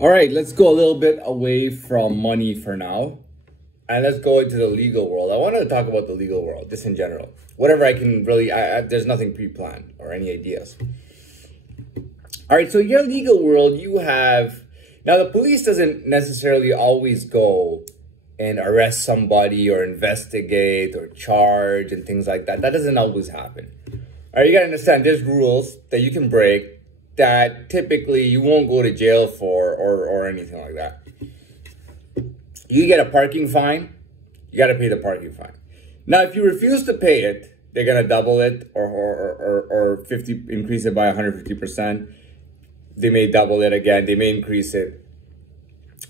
All right, let's go a little bit away from money for now. And let's go into the legal world. I want to talk about the legal world, just in general. Whatever I can really, there's nothing pre-planned or any ideas. All right, so in your legal world, you have, now the police doesn't necessarily always go and arrest somebody or investigate or charge and things like that. That doesn't always happen. All right, you got to understand there's rules that you can break that typically you won't go to jail for or anything like that. You get a parking fine, you got to pay the parking fine. Now, if you refuse to pay it, they're going to double it or increase it by 150%. They may double it again. They may increase it.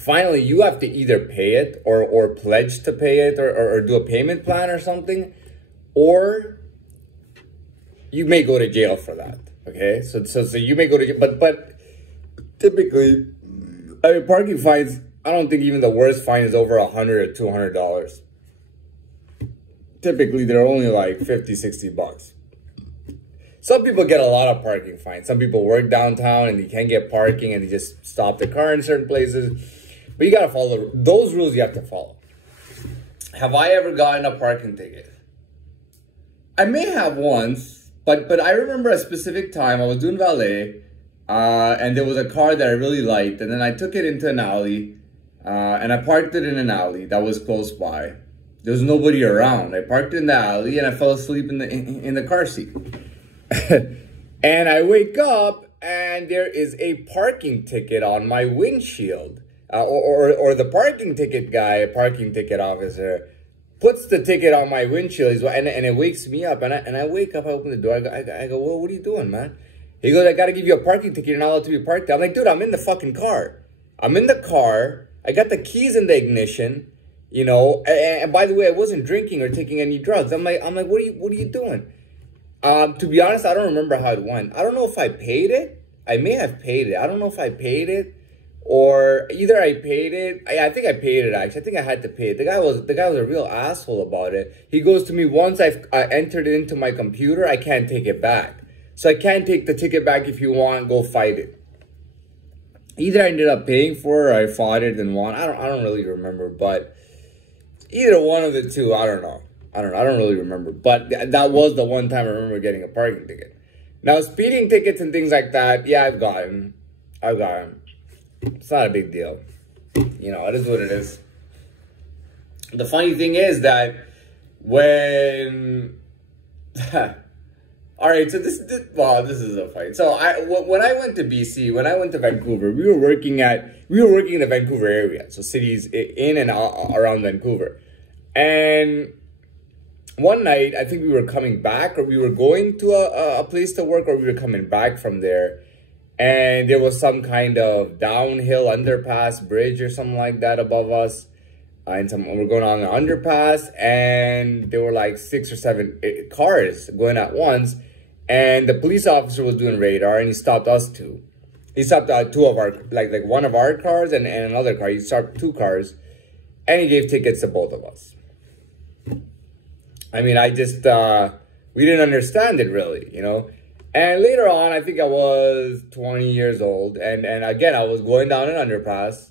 Finally, you have to either pay it or pledge to pay it or do a payment plan or something, or you may go to jail for that. Okay, so you may go to jail, but typically, I mean, parking fines, I don't think even the worst fine is over $100 or $200. Typically, they're only like 50, 60 bucks. Some people get a lot of parking fines. Some people work downtown and they can't get parking and they just stop the car in certain places. But you got to follow those rules. You have to follow. Have I ever gotten a parking ticket? I may have once. But I remember a specific time I was doing valet, and there was a car that I really liked, and then I took it into an alley, and I parked it in an alley that was close by. There was nobody around. I parked it in the alley, and I fell asleep in the car seat. And I wake up, and there is a parking ticket on my windshield, or the parking ticket guy, parking ticket officer, puts the ticket on my windshield, and it wakes me up. And I wake up, I open the door, I go, well, what are you doing, man? He goes, I got to give you a parking ticket. You're not allowed to be parked there. I'm like, dude, I'm in the fucking car. I'm in the car. I got the keys in the ignition, you know. And by the way, I wasn't drinking or taking any drugs. I'm like, what are you doing? To be honest, I don't remember how it went. I don't know if I paid it. I may have paid it. I don't know if I paid it. Or either I paid it. I think I paid it, actually. I think I had to pay it. The guy was a real asshole about it. He goes to me, once I've entered it into my computer, I can't take it back. So I can't take the ticket back. If you want, go fight it. Either I ended up paying for it or I fought it and won. I don't really remember. But either one of the two, I don't know. I don't really remember. But that was the one time I remember getting a parking ticket. Now, speeding tickets and things like that, yeah, I've got them. It's not a big deal. You know, it is what it is. The funny thing is that when... All right, so this is a fight. So when I went to BC, when I went to Vancouver, we were working in the Vancouver area. So cities in and around Vancouver. And one night, I think we were coming back, or we were going to a place to work, or we were coming back from there. And there was some kind of downhill underpass bridge or something like that above us. And we're going on an underpass, and there were like 6 or 7 cars going at once. And the police officer was doing radar, and he stopped us too. He stopped two of our, like one of our cars and another car. He stopped 2 cars, and he gave tickets to both of us. I mean, we didn't understand it really, you know. And later on, I think I was 20 years old. And again, I was going down an underpass.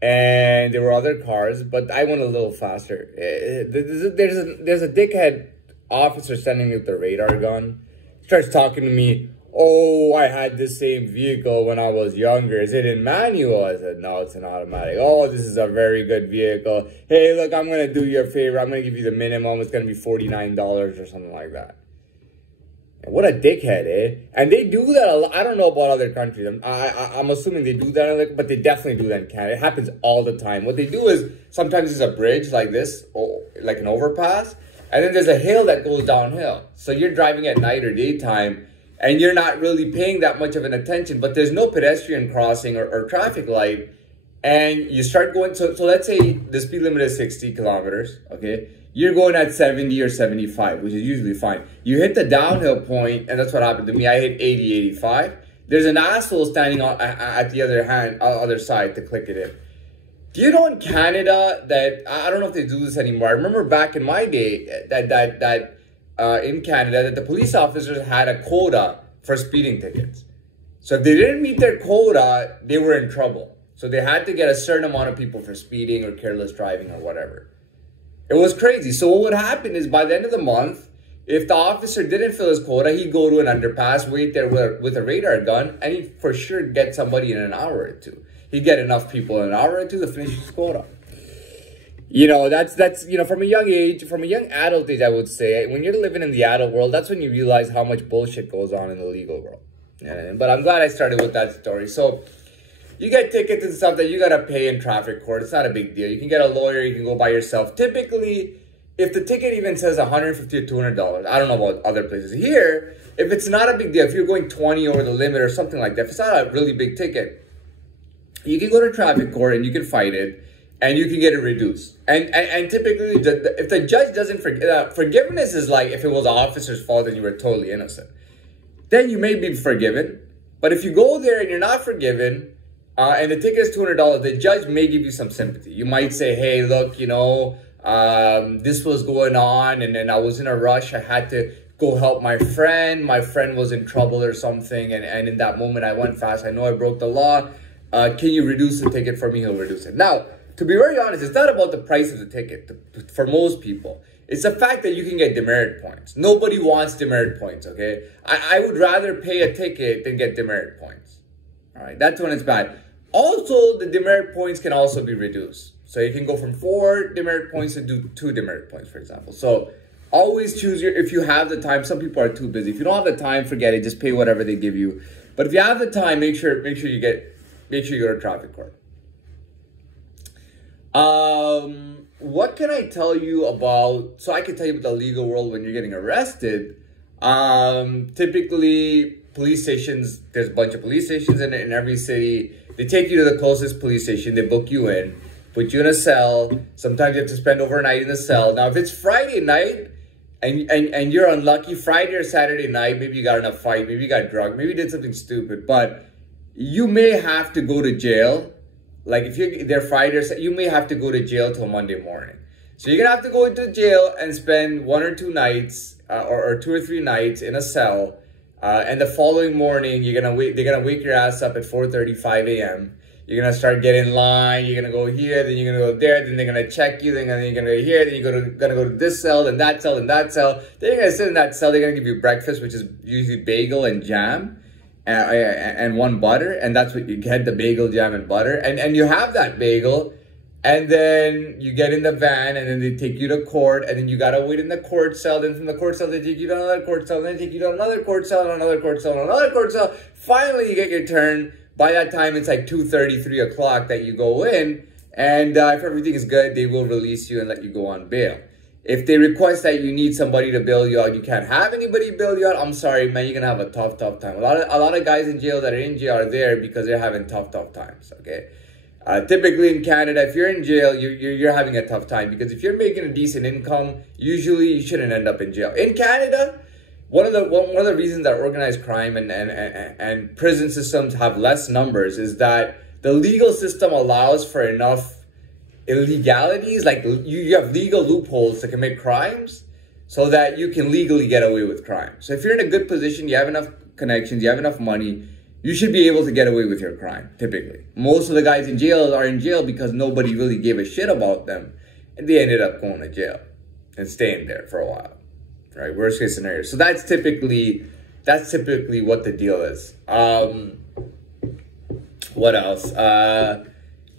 And there were other cars, but I went a little faster. There's a dickhead officer standing with the radar gun. He starts talking to me. Oh, I had the same vehicle when I was younger. Is it in manual? I said, no, it's an automatic. Oh, this is a very good vehicle. Hey, look, I'm going to do you a favor. I'm going to give you the minimum. It's going to be $49 or something like that. What a dickhead, eh? And they do that a lot. I don't know about other countries. I'm assuming they do that, but they definitely do that in Canada. It happens all the time. What they do is sometimes there's a bridge like this, or like an overpass, and then there's a hill that goes downhill. So you're driving at night or daytime, and you're not really paying that much of an attention, but there's no pedestrian crossing or traffic light, and you start going. So let's say the speed limit is 60 kilometers, okay? You're going at 70 or 75, which is usually fine. You hit the downhill point, and that's what happened to me. I hit 80, 85. There's an asshole standing at the other side to click it in. Do you know in Canada that, I don't know if they do this anymore. I remember back in my day that in Canada that the police officers had a quota for speeding tickets. So if they didn't meet their quota, they were in trouble. So they had to get a certain amount of people for speeding or careless driving or whatever. It was crazy. So what would happen is by the end of the month, if the officer didn't fill his quota, he'd go to an underpass, wait there with a radar gun, and he'd for sure get somebody in an hour or two. He'd get enough people in an hour or two to finish his quota. You know, that's from a young age, from a young adult age, I would say, when you're living in the adult world, that's when you realize how much bullshit goes on in the legal world. But I'm glad I started with that story. So you get tickets and stuff that you got to pay in traffic court. It's not a big deal. You can get a lawyer. You can go by yourself. Typically, if the ticket even says $150 or $200, I don't know about other places. Here, if it's not a big deal, if you're going 20 over the limit or something like that, if it's not a really big ticket, you can go to traffic court and you can fight it and you can get it reduced. And typically, if the judge doesn't forgiveness is like if it was the officer's fault and you were totally innocent. Then you may be forgiven. But if you go there and you're not forgiven, and the ticket is $200, the judge may give you some sympathy. You might say, hey, look, you know, this was going on, and then I was in a rush. I had to go help my friend. My friend was in trouble or something, and in that moment, I went fast. I know I broke the law. Can you reduce the ticket for me? He'll reduce it. Now, to be very honest, it's not about the price of the ticket for most people. It's the fact that you can get demerit points. Nobody wants demerit points, okay? I would rather pay a ticket than get demerit points. All right, that's when it's bad. Also, the demerit points can also be reduced. So you can go from 4 demerit points to do 2 demerit points, for example. So always choose if you have the time. Some people are too busy. If you don't have the time, forget it. Just pay whatever they give you. But if you have the time, make sure you go to traffic court. What can I tell you about? So I can tell you about the legal world when you're getting arrested. Typically, police stations, there's a bunch of police stations in every city. They take you to the closest police station. They book you in, put you in a cell. Sometimes you have to spend overnight in the cell. Now, if it's Friday night and you're unlucky, Friday or Saturday night, maybe you got in a fight, maybe you got drugged, maybe you did something stupid, but you may have to go to jail. Like if you're there Friday, you may have to go to jail till Monday morning. So you're gonna have to go into jail and spend 1 or 2 nights, or 2 or 3 nights in a cell. And the following morning, they're gonna wake your ass up at 4:35 a.m. You're gonna start getting in line. You're gonna go here, then you're gonna go there. Then they're gonna check you. Then you're gonna go here. Then you're gonna go to this cell, then that cell, then that cell. Then you're gonna sit in that cell. They're gonna give you breakfast, which is usually bagel and jam. And 1 butter, and that's what you get, the bagel, jam, and butter. And you have that bagel, and then you get in the van, and then they take you to court, and then you gotta wait in the court cell. Then from the court cell, they take you to another court cell, then they take you to another court cell, and another court cell, and another court cell. Finally, you get your turn. By that time, it's like 2:30, 3 o'clock that you go in, and if everything is good, they will release you and let you go on bail. If they request that you need somebody to bail you out, you can't have anybody bail you out. I'm sorry, man, you're gonna have a tough time. A lot of guys in jail that are in jail are there because they're having tough times, okay? Typically in Canada, if you're in jail, you're having a tough time because if you're making a decent income, usually you shouldn't end up in jail. In Canada, one of the reasons that organized crime and prison systems have less numbers is that the legal system allows for enough illegalities, like you have legal loopholes to commit crimes so that you can legally get away with crime. So if you're in a good position, you have enough connections, you have enough money, you should be able to get away with your crime, typically. Most of the guys in jail are in jail because nobody really gave a shit about them, and they ended up going to jail and staying there for a while, right? Worst case scenario. So that's typically what the deal is. What else?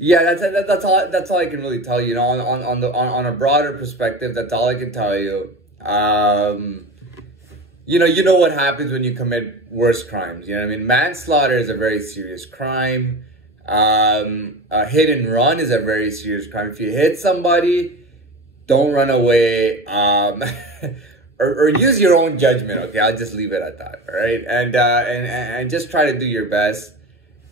Yeah, that's all I can really tell you. You know, on a broader perspective, that's all I can tell you. You know what happens when you commit worse crimes. You know what I mean? Manslaughter is a very serious crime. Hit and run is a very serious crime. If you hit somebody, don't run away. Or use your own judgment. Okay, I'll just leave it at that. All right, and just try to do your best.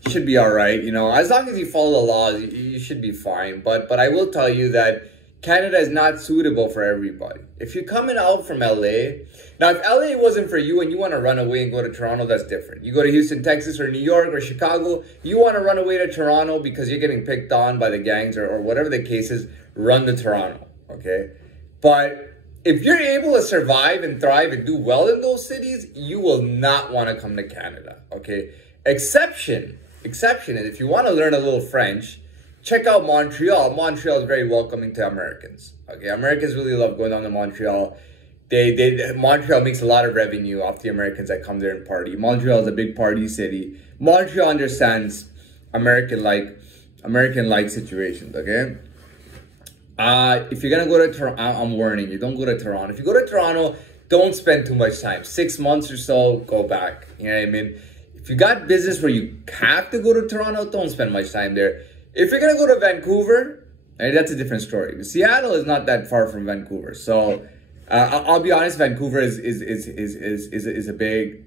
You should be all right, you know, as long as you follow the laws, you should be fine. But I will tell you that Canada is not suitable for everybody. If you're coming out from LA, now if LA wasn't for you and you want to run away and go to Toronto, that's different. You go to Houston, Texas, or New York, or Chicago, you want to run away to Toronto because you're getting picked on by the gangs or whatever the case is, run to Toronto, okay? But if you're able to survive and thrive and do well in those cities, you will not want to come to Canada, okay? Exception is if you want to learn a little French, check out Montreal. Montreal is very welcoming to Americans. Okay, Americans really love going down to Montreal. Montreal makes a lot of revenue off the Americans that come there and party. Montreal is a big party city. Montreal understands American-like situations, okay? If you're gonna go to Toronto, I'm warning you, don't go to Toronto. If you go to Toronto, don't spend too much time. 6 months or so, go back. You know what I mean? If you got business where you have to go to Toronto, don't spend much time there. If you're gonna go to Vancouver, that's a different story. Seattle is not that far from Vancouver, so I'll be honest. Vancouver is a big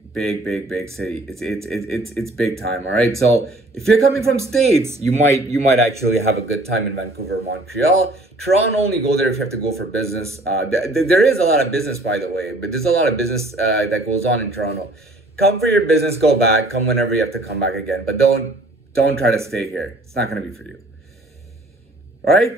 city. It's big time. All right. So if you're coming from States, you might actually have a good time in Vancouver, Montreal. Toronto, only go there if you have to go for business. There is a lot of business, by the way, but there's a lot of business that goes on in Toronto. Come for your business, go back. Come whenever you have to come back again, but don't try to stay here. It's not gonna be for you. All right.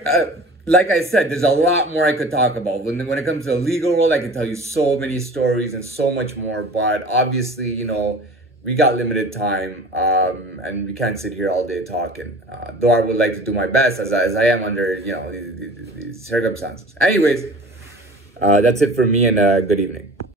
Like I said, there's a lot more I could talk about. When it comes to the legal world, I can tell you so many stories and so much more. But obviously, you know, we got limited time, and we can't sit here all day talking. Though I would like to do my best as I am under, you know, these circumstances. Anyways, that's it for me, and good evening.